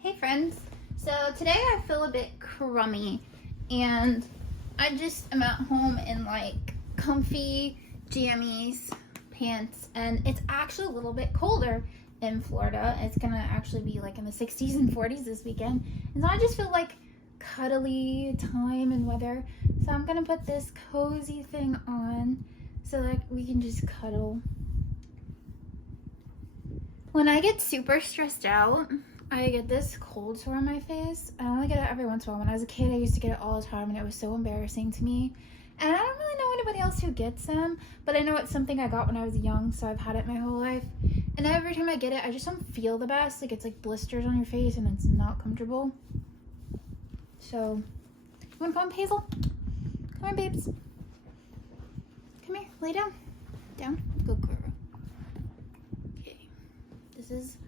Hey friends, so today I feel a bit crummy and I just am at home in like comfy jammies, pants, and it's actually a little bit colder in Florida. It's gonna actually be like in the 60s and 40s this weekend, and so I just feel like cuddly time and weather. So I'm gonna put this cozy thing on so that we can just cuddle. When I get super stressed out, I get this cold sore on my face. I only get it every once in a while. When I was a kid, I used to get it all the time, and it was so embarrassing to me. And I don't really know anybody else who gets them, but I know it's something I got when I was young, so I've had it my whole life. And every time I get it, I just don't feel the best. Like, it's like blisters on your face, and it's not comfortable. So, you wanna come, Hazel? Come on, babes. Come here, lay down. Down. Good girl. Okay. This is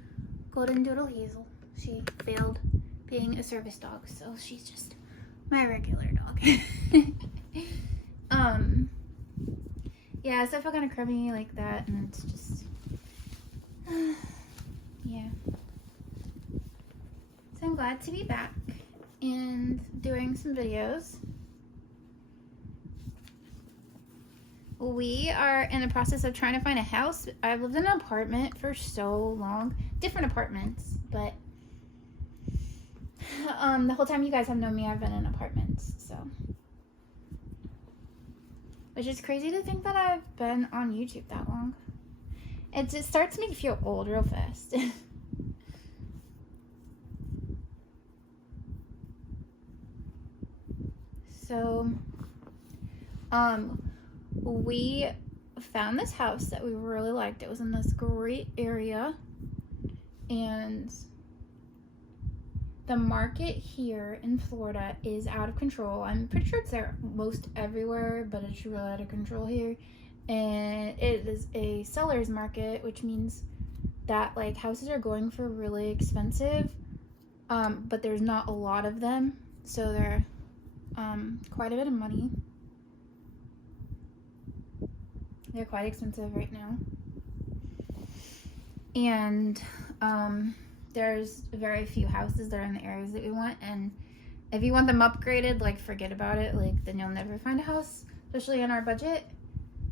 Golden Doodle Hazel. She failed being a service dog, so she's just my regular dog. Yeah, so I feel kind of crummy like that, and it's just, yeah. So I'm glad to be back and doing some videos. We are in the process of trying to find a house. I've lived in an apartment for so long, different apartments, but the whole time you guys have known me, I've been in apartments, so. Which is crazy to think that I've been on YouTube that long. It just starts to make me feel old real fast. So, we found this house that we really liked. It was in this great area, and the market here in Florida is out of control. I'm pretty sure it's there most everywhere, but it's really out of control here. And it is a seller's market, which means that like houses are going for really expensive, but there's not a lot of them, so they're quite a bit of money. They're quite expensive right now. And there's very few houses that are in the areas that we want, and if you want them upgraded, like, forget about it. Like, then you'll never find a house, especially on our budget.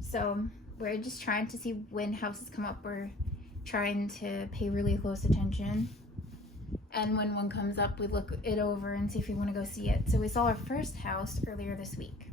So we're just trying to see when houses come up. We're trying to pay really close attention, and when one comes up, we look it over and see if we want to go see it. So we saw our first house earlier this week.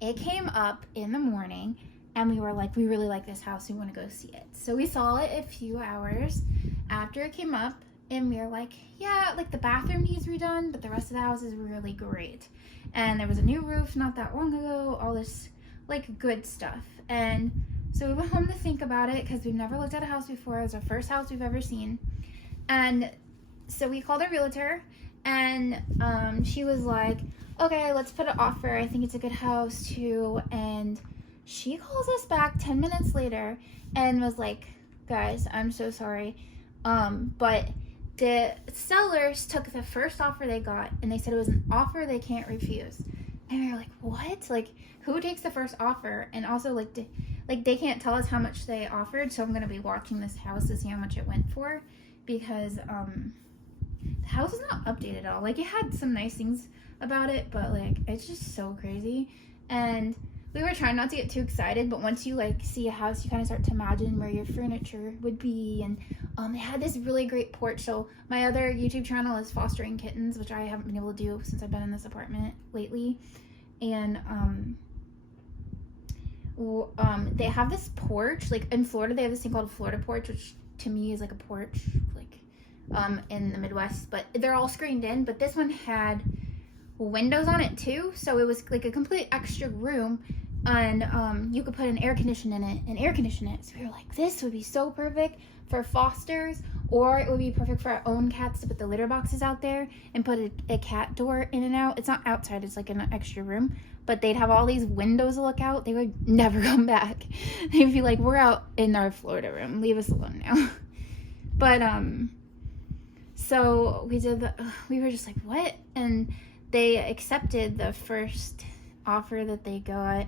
It came up in the morning, and we were like, we really like this house, we want to go see it. So we saw it a few hours after it came up, and we were like, yeah, like the bathroom needs redone, but the rest of the house is really great. And there was a new roof not that long ago, all this like good stuff. And so we went home to think about it because we've never looked at a house before. It was our first house we've ever seen. And so we called our realtor, and she was like, okay, let's put an offer. I think it's a good house too. And she calls us back 10 minutes later and was like, guys, I'm so sorry, but the sellers took the first offer they got, and they said it was an offer they can't refuse. And we were like, what? Like, who takes the first offer? And also, like, they can't tell us how much they offered, so I'm going to be watching this house to see how much it went for, because the house is not updated at all. Like, it had some nice things about it, but, like, it's just so crazy. And we were trying not to get too excited, but once you like see a house, you kind of start to imagine where your furniture would be. And it had this really great porch. So my other YouTube channel is Fostering Kittens, which I haven't been able to do since I've been in this apartment lately. And they have this porch. Like in Florida, they have this thing called a Florida porch, which to me is like a porch, like in the Midwest. But they're all screened in. But this one had windows on it too, so it was like a complete extra room. And you could put an air conditioner in it, so we were like, this would be so perfect for fosters, or it would be perfect for our own cats to put the litter boxes out there and put a cat door in and out. It's not outside, it's like an extra room, but they'd have all these windows to look out. They would never come back. They'd be like, we're out in our Florida room, leave us alone now. But so we were just like, what? And they accepted the first offer that they got,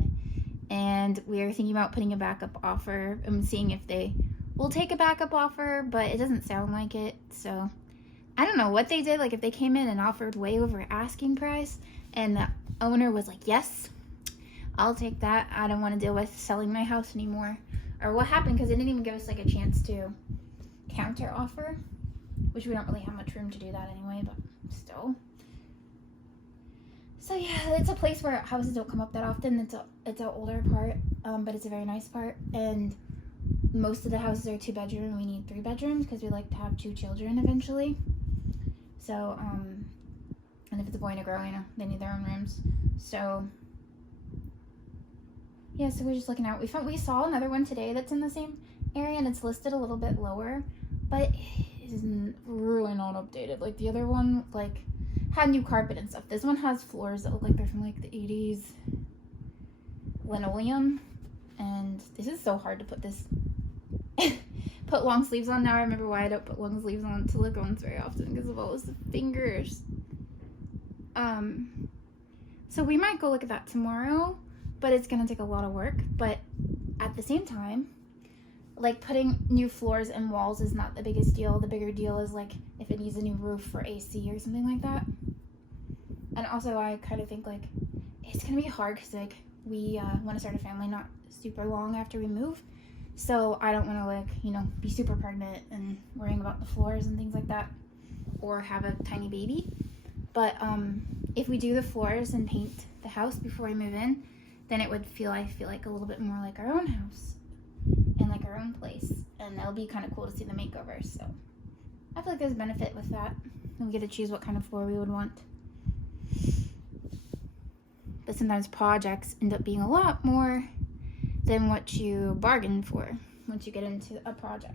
and we are thinking about putting a backup offer and seeing if they will take a backup offer, but it doesn't sound like it. So I don't know what they did. Like if they came in and offered way over asking price and the owner was like, yes, I'll take that. I don't want to deal with selling my house anymore. Or what happened, because they didn't even give us like a chance to counter offer, which we don't really have much room to do that anyway, but still. So yeah, it's a place where houses don't come up that often. It's an older part, but it's a very nice part. And most of the houses are 2-bedroom, and we need 3 bedrooms because we like to have 2 children eventually. So, and if it's a boy and a girl, you know, they need their own rooms. So, yeah, so we're just looking out. We saw another one today that's in the same area, and it's listed a little bit lower, but it is really not updated. Like the other one, like, had new carpet and stuff. This one has floors that look like they're from like the 80s, linoleum, and this is so hard to put this put long sleeves on. Now I remember why I don't put long sleeves on silicones very often, because of all those fingers. So we might go look at that tomorrow, but it's gonna take a lot of work. But at the same time, like putting new floors and walls is not the biggest deal. The bigger deal is like if it needs a new roof for AC or something like that. And also I kind of think like it's gonna be hard because like we want to start a family not super long after we move. So I don't want to like, you know, be super pregnant and worrying about the floors and things like that, or have a tiny baby. But if we do the floors and paint the house before we move in, then it would I feel like a little bit more like our own house and like our own place, and that'll be kind of cool to see the makeover. So I feel like there's benefit with that, and we get to choose what kind of floor we would want. But sometimes projects end up being a lot more than what you bargain for once you get into a project,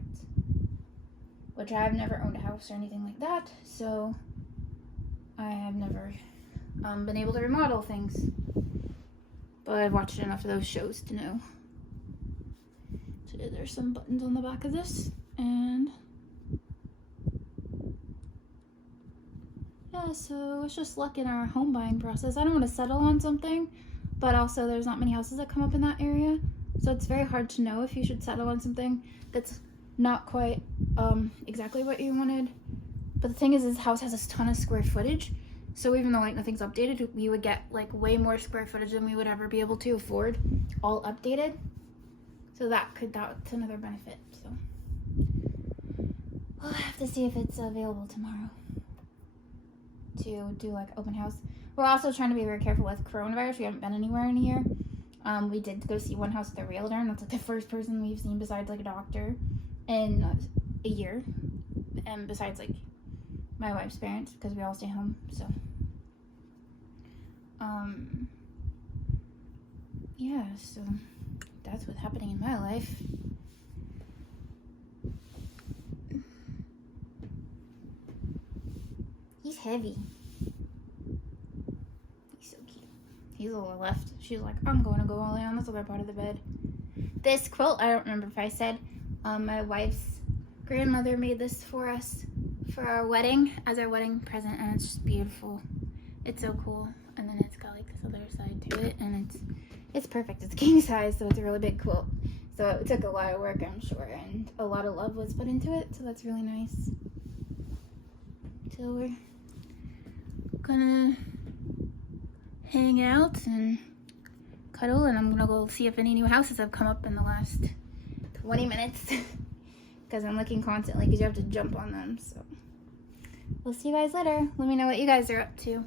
which I've never owned a house or anything like that, so I have never been able to remodel things, but I've watched enough of those shows to know. So there's some buttons on the back of this, and yeah, so it's just luck in our home buying process. I don't want to settle on something, but also there's not many houses that come up in that area, so it's very hard to know if you should settle on something that's not quite exactly what you wanted. But the thing is, this house has a ton of square footage, so even though like nothing's updated, we would get like way more square footage than we would ever be able to afford all updated. So that's another benefit. So we'll have to see if it's available tomorrow to do like open house. We're also trying to be very careful with coronavirus. We haven't been anywhere in a year. We did go see one house with a realtor, and that's like the first person we've seen besides like a doctor in a year, and besides like my wife's parents, because we all stay home. So yeah, so that's what's happening in my life. He's heavy. He's so cute. He's a little left. She's like, I'm going to go all the way on this other part of the bed. This quilt, I don't remember if I said, my wife's grandmother made this for us for our wedding, as our wedding present, and it's just beautiful. It's so cool. And then it's got like this other side to it, and it's perfect. It's king size, so it's a really big quilt. So it took a lot of work, I'm sure, and a lot of love was put into it, so that's really nice. So we're gonna hang out and cuddle, and I'm gonna go see if any new houses have come up in the last 20 minutes because I'm looking constantly because you have to jump on them. So we'll see you guys later. Let me know what you guys are up to.